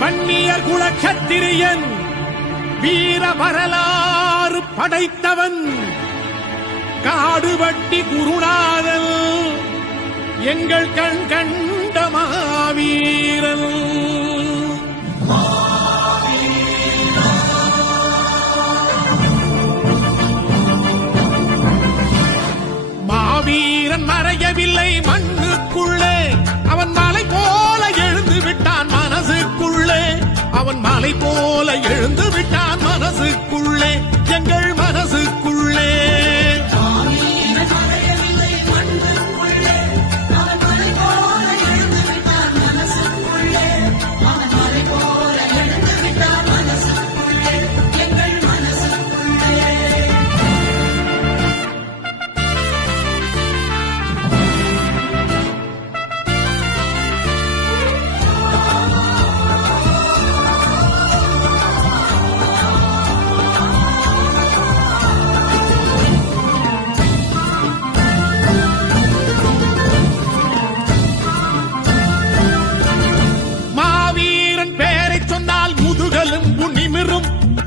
வன்னியர் குல சத்திரியன், வீர வரலாறு படைத்தவன், காடுவட்டி குருநாதன், எங்கள் கண் கண்ட மாவீரன். மாவீரன் மறையவில்லை மண்ணுக்குள்ளே, அவன் மலை போல எழுந்து விட்டான் மனசுக்குள்ளே, அவன் மலை போல எழுந்து விட்டான் மனசுக்குள்ளே, எங்கள் மனசுக்குள்ளே.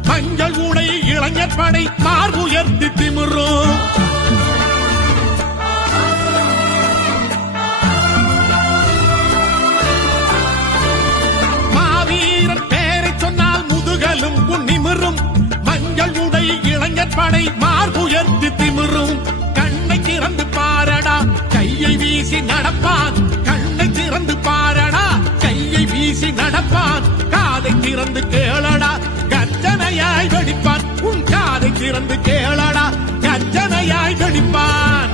மஞ்சள் உடை இளைஞர் படை மார்புயர்த்தி திமிரும். மாவீரன் பேரை சொன்னால் முதுகலும் நிமிரும். மஞ்சள் உடை இளைஞர் படை மார்புயர்த்தி திமிரும். கண்ணை திறந்து பாரடா, கையை வீசி நடப்பான். கண்ணை திறந்து பாரடா, கையை வீசி நடப்பான். காதை திறந்து கேளடா, கர்ஜனையாய் வெடிப்பான். உன் காதை திறந்து கேளடா, கர்ஜனையாய் வெடிப்பான்.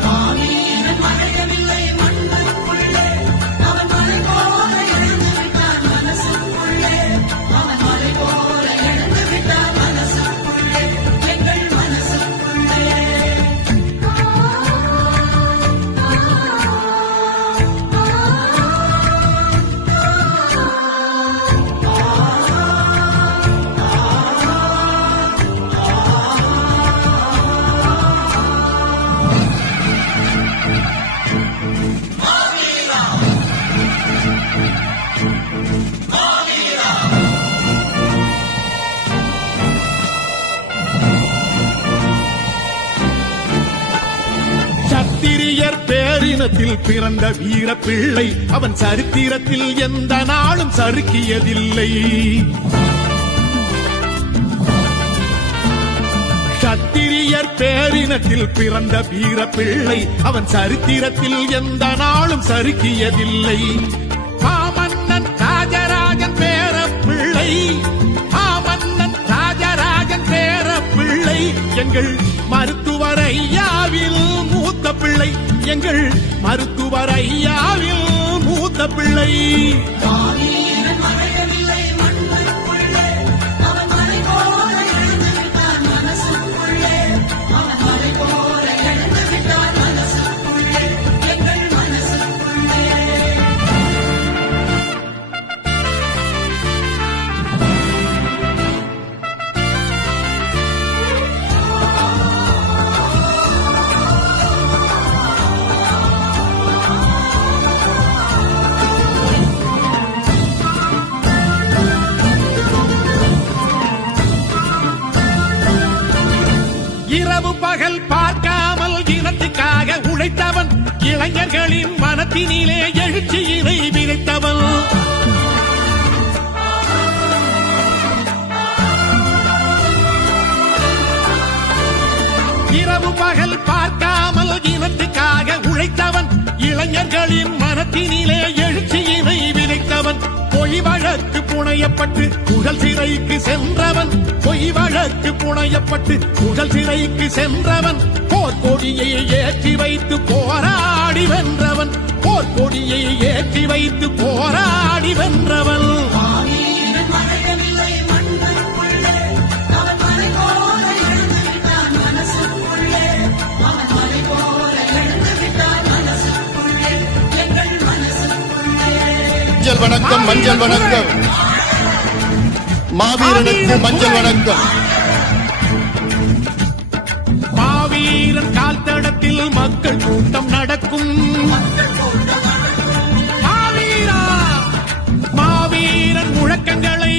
சத்திரியர் பேரினத்தில் பிறந்த வீர பிள்ளை, அவன் சரித்திரத்தில் எந்த நாளும் சறுக்கியதில்லை. சத்திரியர் பேரினத்தில் பிறந்த வீர பிள்ளை, அவன் சரித்திரத்தில் எந்த நாளும் சறுக்கியதில்லை. மாமன்னன் ராஜராஜன் பேர பிள்ளை, மாமன்னன் ராஜராஜன் பேர பிள்ளை, எங்கள் மருத்துவர் ஐயாவில் மூத்த பிள்ளை, எங்கள் மருத்துவர் ஐயாவில் மூத்த பிள்ளை. இரவு பகல் பார்க்காமல் இனத்துக்காக உழைத்தவன், இளைஞர்களின் மனத்தினிலே எழுச்சியினை விதைத்தவன். இரவு பகல் பார்க்காமல் இனத்துக்காக உழைத்தவன், இளைஞர்களின் மனத்தினிலே எழுச்சியினை விதைத்தவன். பொய் வழக்கு புனையப்பட்டு புகழ் சிறைக்கு சென்றவன், பொய் வழக்கு புனையப்பட்டு புகழ் சிறைக்கு சென்றவன். போர்க்கொடியை ஏற்றி வைத்து போராடி வென்றவன், போர்க்கொடியை ஏற்றி வைத்து போராடி வென்றவன். மஞ்சள் வணக்கம், மஞ்சள் வணக்கம். மாவீரனுக்கு மஞ்சள் வணக்கம். மாவீரன் கால் தடத்தில் மக்கள் கூட்டம் நடக்கும். மாவீரன் முழக்கங்களை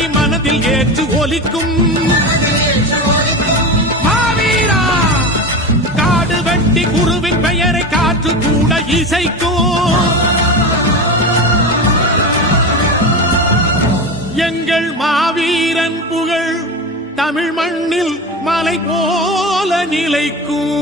ஒலிக்கும் மாவீரா காடு வெட்டி குருவின் பெயரை காற்று கூட இசைக்கும் எங்கள் மாவீரன் புகழ் தமிழ் மண்ணில் மலை போல நிலைக்கும்